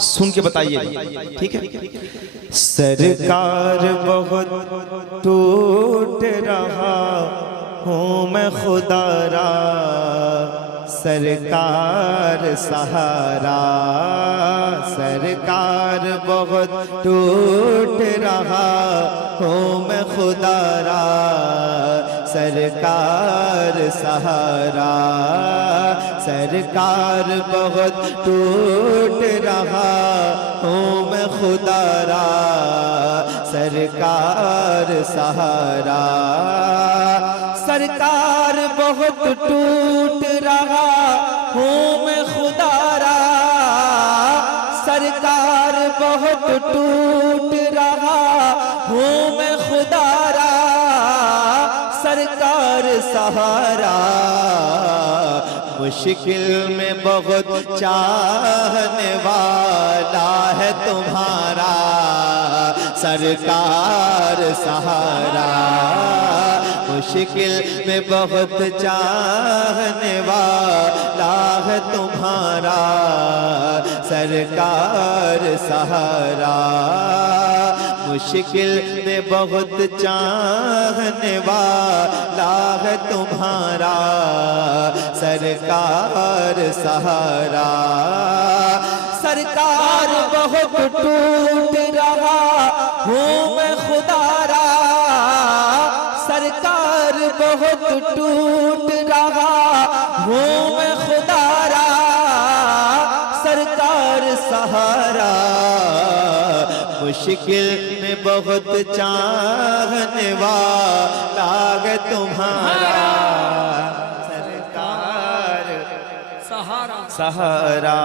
सुन के बताइए, ठीक है। सरकार बहुत टूट रहा हूँ मैं खुदारा, सरकार सहारा। सरकार बहुत टूट रहा हूँ मैं खुदारा, सरकार सहारा। सरकार बहुत टूट रहा हूँ मैं खुदारा, सरकार सहारा। सरकार बहुत टूट रहा हूँ मैं खुदारा, सरकार बहुत टूट रहा हूँ मैं खुदारा, सरकार सहारा। मुश्किल में बहुत चाहने वाला है तुम्हारा, सरकार सहारा। मुश्किल में बहुत चाहने वाला है तुम्हारा, सरकार सहारा। मुश्किल में बहुत चाहने वाला है तुम्हारा, सरकार सहारा। सरकार बहुत टूट रहा हूँ मैं खुदारा, सरकार बहुत टूट रहा हूँ मैं खुदारा, सरकार सहारा। मुश्किल में बहुत चाहने वाला है तुम्हारा, सरकार सहारा सहारा।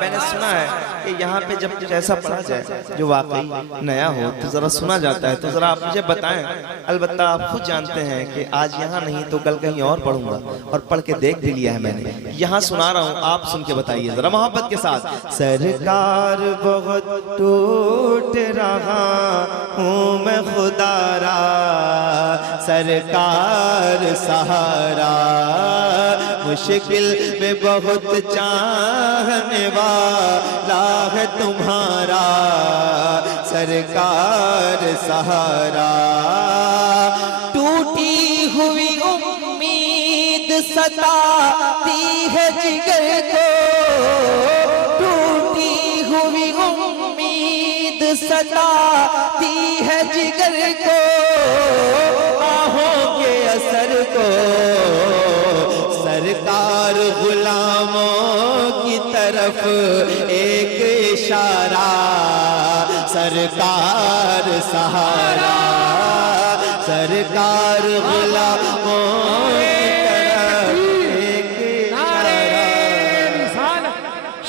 मैंने सुना है कि यहाँ पे जब कुछ ऐसा पढ़ा जाए जो वाकई नया हो तो जरा सुना जाता है, तो जरा आप मुझे बताएं। अलबत्ता आप खुद जानते हैं कि आज यहाँ नहीं तो कल कहीं और पढ़ूंगा, और पढ़ के देख भी लिया है मैंने। यहाँ सुना रहा हूँ, आप सुन के बताइए जरा मोहब्बत के साथ। सरकार बहुत टूट रहा हूँ मैं खुदारा, सरकार सहारा। मुश्किल में बहुत चाहने वाला है तुम्हारा, सरकार सहारा। टूटी हुई उम्मीद सताती है जिगर को, टूटी हुई उम्मीद सताती है जिगर को, आहों के असर को। सरकार गुलामों की तरफ एक इशारा, सरकार सहारा। सरकार गुलामों की तरफ एक इशारा।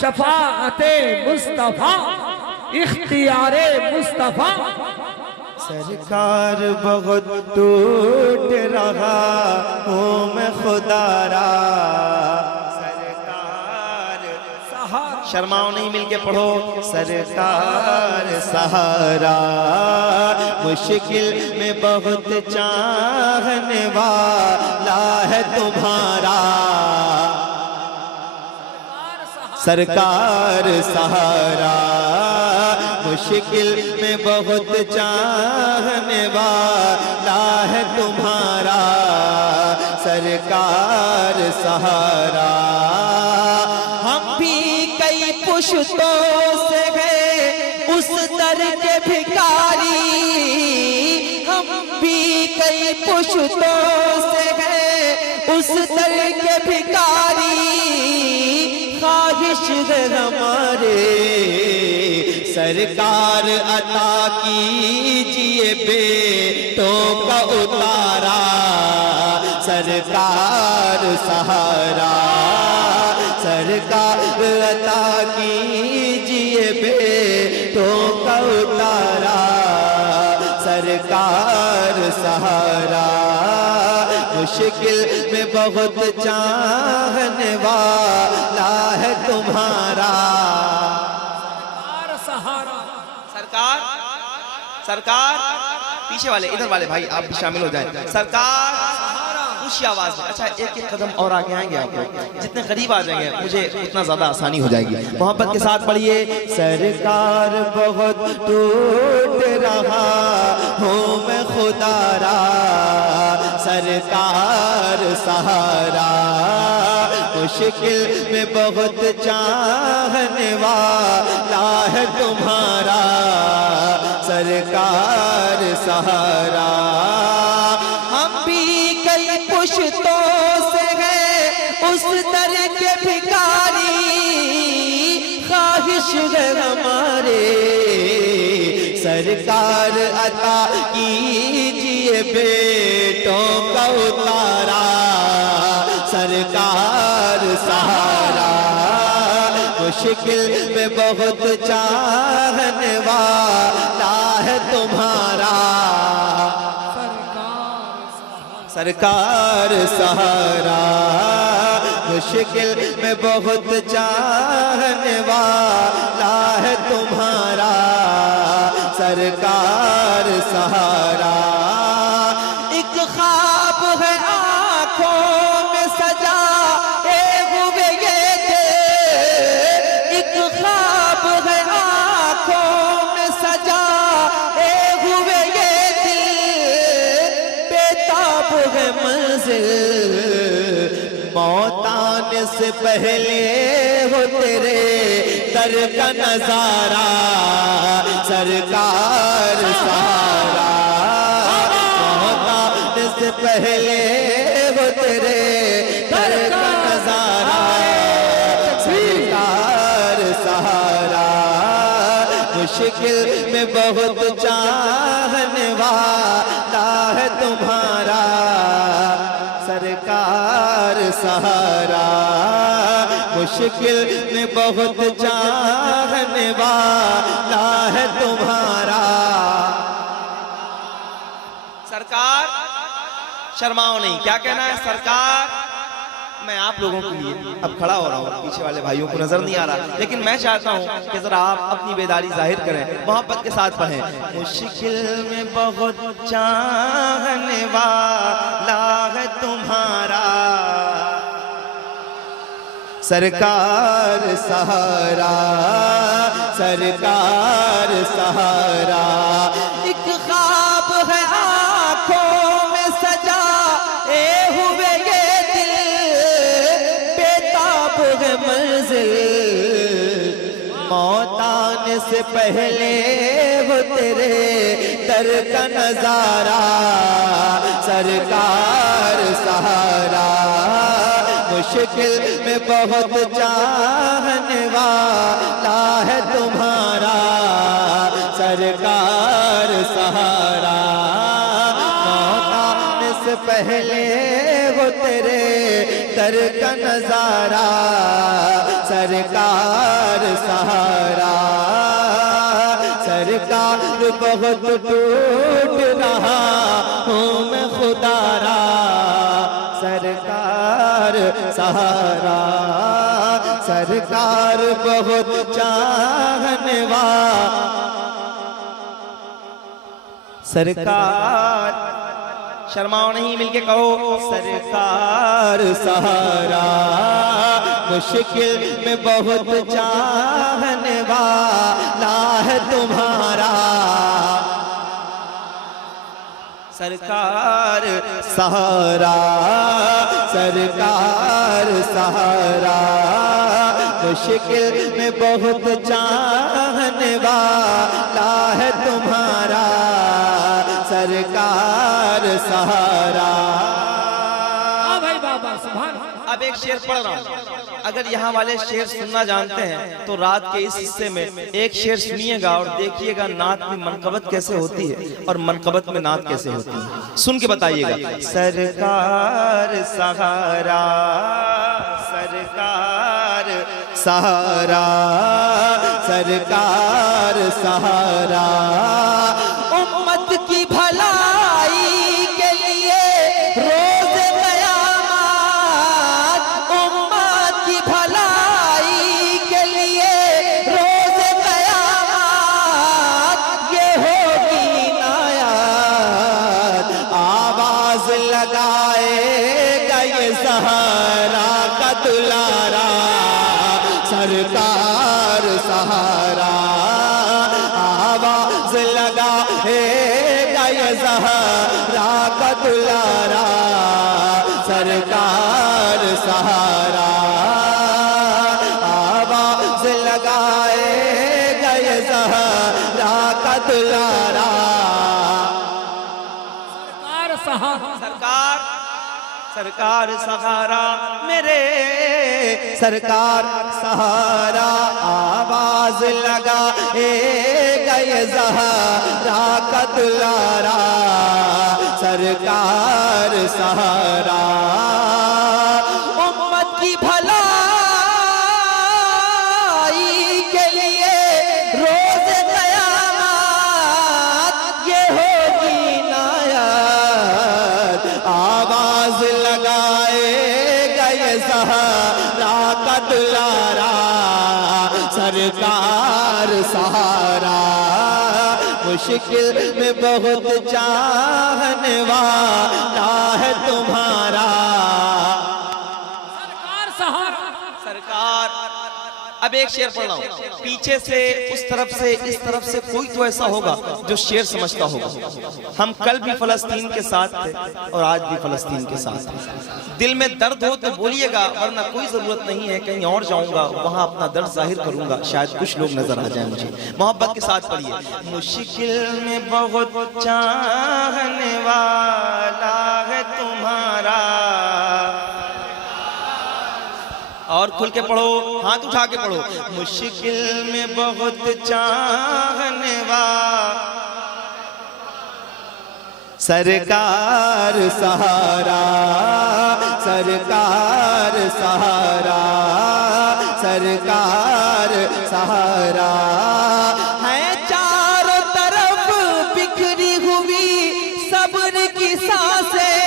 शफाअते मुस्तफा इख्तियारे मुस्तफा। सरकार बहुत टूट रहा हूँ मैं खुदारा, सरकार सहारा। शर्माओ नहीं, मिलके पढ़ो। सरकार सहारा। मुश्किल में बहुत चाहने वाला है तुम्हारा, सरकार सहारा। मुश्किल में बहुत चाहने वाला है तुम्हारा, सरकार सहारा। हम भी कई पुश्तों से हैं उस दर के भिखारी, हम भी कई पुश्तों से हैं उस दर के भिखारी। ख्वाहिश है हमारे सरकार अता कीजिए बेटों का उतारा, सरकार सहारा। सरकार अता कीजिए बेटों का उतारा, सरकार सहारा। मुश्किल में बहुत चाहने वाला है तुम्हारा, सरकार सरकार। पीछे वाले, इधर वाले भाई आप भी शामिल हो जाएं। सरकार ऊंची आवाज में। अच्छा, एक एक कदम और आगे आएंगे आप लोग, जितने करीब आ जाएंगे मुझे उतना ज्यादा आसानी हो जाएगी। मोहब्बत के साथ पढ़िए। सरकार बहुत टूट रहा हूँ मैं खुदारा, सरकार सहारा, मुश्किल में बहुत चाहने वाला है तुम्हारा, सरकार सहारा। हम भी कई पुश्तों से हैं उस दर के भिखारी, ख्वाहिश है हमारे सरकार अता कीजिए बेटों का उतारा, सरकार सहारा, मुश्किल में बहुत चाहने वाला है तुम्हारा, सरकार सहारा, मुश्किल में बहुत चाहने वाला है तुम्हारा, सरकार सहारा। एक ख्वाब है आंखों में सजाए हुए ये दिल, एक ख्वाब है आंखों में सजाए हुए ये दिल, बेताब है मंजिल मौत आने से पहले हो तेरे दर का नजारा, सरकार सहारा, मौत आने से पहले हो तेरे दर का नजारा, सरकार सहारा, मुश्किल में बहुत चाहने वाला है तुम्हारा, सरकार सहारा, मुश्किल में बहुत चाहने वाला है तुम्हारा। सरकार शर्माओ नहीं, क्या कहना है सरकार? मैं आप लोगों के लिए अब खड़ा हो रहा हूँ, पीछे वाले भाइयों को नजर नहीं आ रहा, लेकिन मैं चाहता हूँ कि जरा आप अपनी बेदारी जाहिर करें, मोहब्बत के साथ पढ़ें। मुश्किल में बहुत चाहने वाला है तुम्हारा, सरकार सहारा, सरकार सहारा। एक ख्वाब है आंखों में सजाए हुए ये दिल, बेताब है मंजिल मौत आने से पहले हो तेरे दर का नजारा, सरकार सहारा, मुश्किल में बहुत चाहने वाला है तुम्हारा, सरकार सहारा, मौत आने से पहले हो तेरे दर का नजारा, सरकार सहारा, सरकार बहुत टूट रहा हूँ मैं खुदारा, सरकार सहारा, सरकार बहुत चाहने वाला, सरकार शर्माओ नहीं, मिलके कहो सरकार सहारा, मुश्किल में बहुत चाहने वाला है तुम्हारा, सरकार सहारा, सरकार सहारा, मुश्किल में बहुत चाहने वाला है तुम्हारा, सरकार सहारा। भाई बाबा सुभान। अब एक शेर पढ़ रहा हूँ, अगर यहाँ वाले शेर सुनना जानते हैं तो रात के इस हिस्से में एक शेर सुनिएगा और देखिएगा नात में मनकबत कैसे होती है और मनकबत में नात कैसे होती है, सुन के बताइएगा। सरकार सहारा, सरकार सहारा, सरकार सहारा, उम्मत की भलाई के लिए रोज कयामत, उम्मत की भलाई के लिए रोज कयामत, ये होगी नायात, आवाज लगाए लगाए गए ज़हरा का दुलारा। सरकार सहारा सरकार सरकार सहारा मेरे सरकार सहारा आवाज लगाए गए ज़हरा का दुलारा। सरकार सहारा उम्मत की भलाई के लिए रोज क़यामत ये होगी नायत। आवाज लगाए गए ज़हरा का दुलारा। सरकार सहारा मुश्किल में बहुत चाहने वाला है तुम्हारा। सरकार सहारा सरकार अब एक शेर पढ़ रहा हूं, पीछे से उस तरफ से इस तरफ से कोई तो ऐसा होगा जो शेर समझता होगा। हम कल भी फलस्तीन के साथ थे और आज भी फलस्तीन के साथ हैं। दिल में दर्द हो तो बोलिएगा, वरना कोई जरूरत नहीं है, कहीं और जाऊंगा वहां अपना दर्द जाहिर करूंगा, शायद कुछ लोग नजर आ जाए मुझे। मोहब्बत के साथ पढ़िए। मुश्किल में बहुत चाहने वाला है तुम्हारा। और खुल के पढ़ो, हाथ उठा के पढ़ो। मुश्किल में बहुत चाहने वाला सरकार सहारा। सरकार सहारा सरकार सहारा है चारों तरफ बिखरी हुई सब्र की सांसें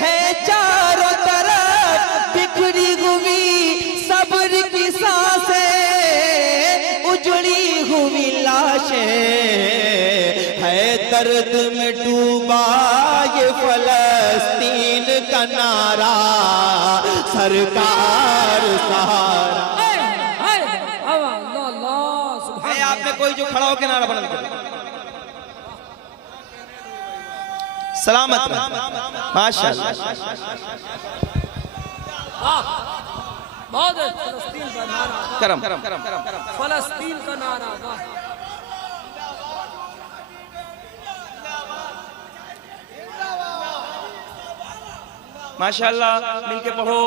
है। चारों तरफ बिखरी हुई सब्र की सांसें उजड़ी हुई लाशें है। दर्द में डूबा ये फलस्तीन का नारा। सरकार सहारा। आप में कोई जो खड़ा होकर नारा बुलंद करे। सलामत रहे। माशाअल्लाह। बहुत फलस्तीन का नारा, करम फलस्तीन का नारा। माशाअल्लाह, मिलके पढ़ो।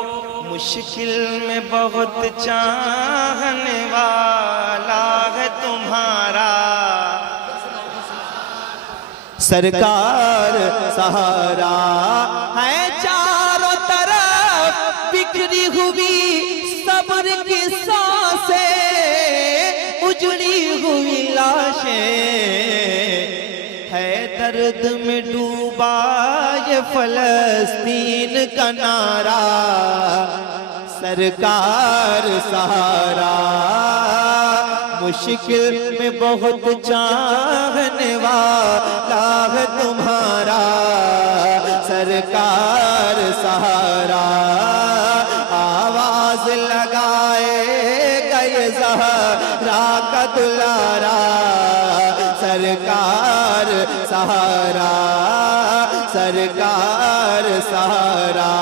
मुश्किल में बहुत चाहने वाला है तुम्हारा। सरकार सहारा है चारों तरफ बिखरी हुई सब्र की सांसें उजड़ी हुई लाशें है। दर्द में डूबा ये फलस्तीन का नारा। सरकार सहारा मुश्किल में बहुत चाहने वाला है तुम्हारा। सरकार सहारा आवाज लगाए गए ज़हरा का दुलारा। सरकार सहारा सरकार सहारा।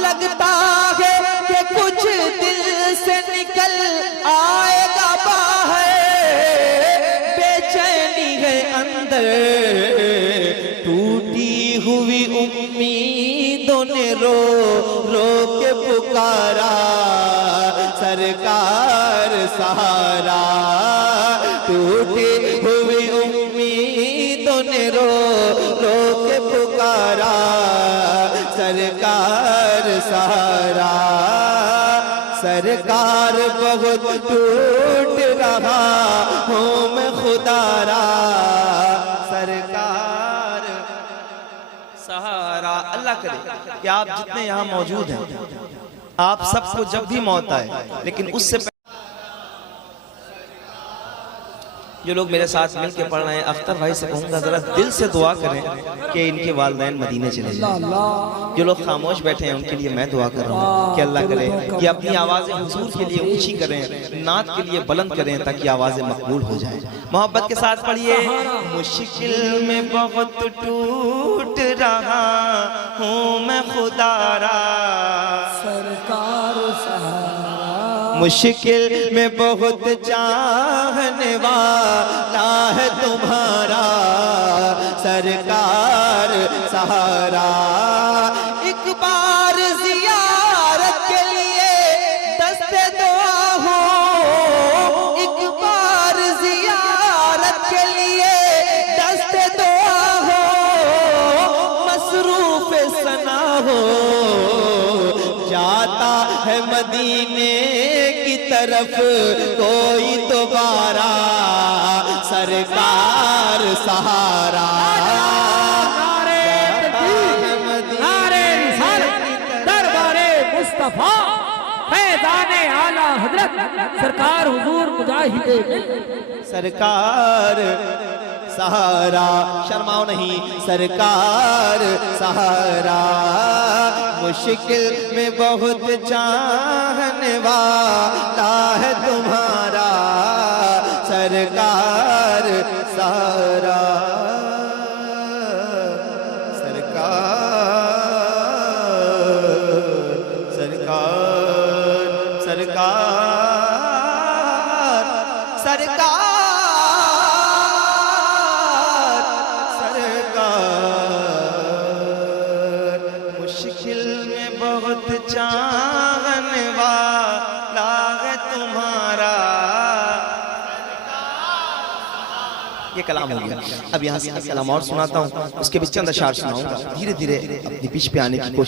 लगता है कि कुछ दिल से निकल आएगा बाहर। बेचैनी है अंदर टूटी हुई उम्मीदों ने रो रो के पुकारा। सरकार सहारा टूटी हुई उम्मीदों ने रो रो के पुकारा। सरकार सहारा सरकार बहुत टूट रहा हूँ मैं खुदारा। सरकार सहारा। अल्लाह करे कि आप जितने यहाँ मौजूद हैं आप सबको जब भी मौत आए, लेकिन उससे जो लोग मेरे साथ मिलके पढ़ रहे हैं, अख्तर भाई से कहूँगा जरा दिल से दुआ करें कि इनके वालिदैन मदीने चले जाएं। जो लोग खामोश बैठे हैं उनके लिए मैं दुआ कर रहा हूँ कि अल्लाह करे कि अपनी आवाज़ें हुजूर के लिए ऊंची करें, नात के लिए बुलंद करें ताकि आवाज़ें मकबूल हो जाएं। मोहब्बत के साथ पढ़िए। मुश्किल में बहुत टूट रहा हूँ मैं खुदारा। सरकार सहारा मुश्किल में बहुत चाहने वाला है तुम्हारा सरकार सहारा। एक बार जियारत के लिए दस्ते दुआ हो, एक बार जियारत के लिए दस्ते दुआ हो, मसरूफ सना हो, जाता है मदीने की तरफ कोई दोबारा सरकार सहारा। नारे तकबीर, नारे रिसालत, दरबारे मुस्तफा, फैज़ाने आला हजरत सरकार हुजूर मुजाहिदे सरकार सहारा। शर्माओ नहीं, सरकार सहारा। मुश्किल में बहुत चाहने वाला है तुम्हारा सरकार सहारा। सरकार सरकार सरकार सरकार सरकार। मुश्किल में बहुत चाहने वाला है तुम्हारा। ये कलाम हो गया। अब यहाँ से कलाम और सुनाता हूँ, उसके बीच चंद अशार सुनाऊंगा। धीरे धीरे अपनी पिच पे आने की कोशिश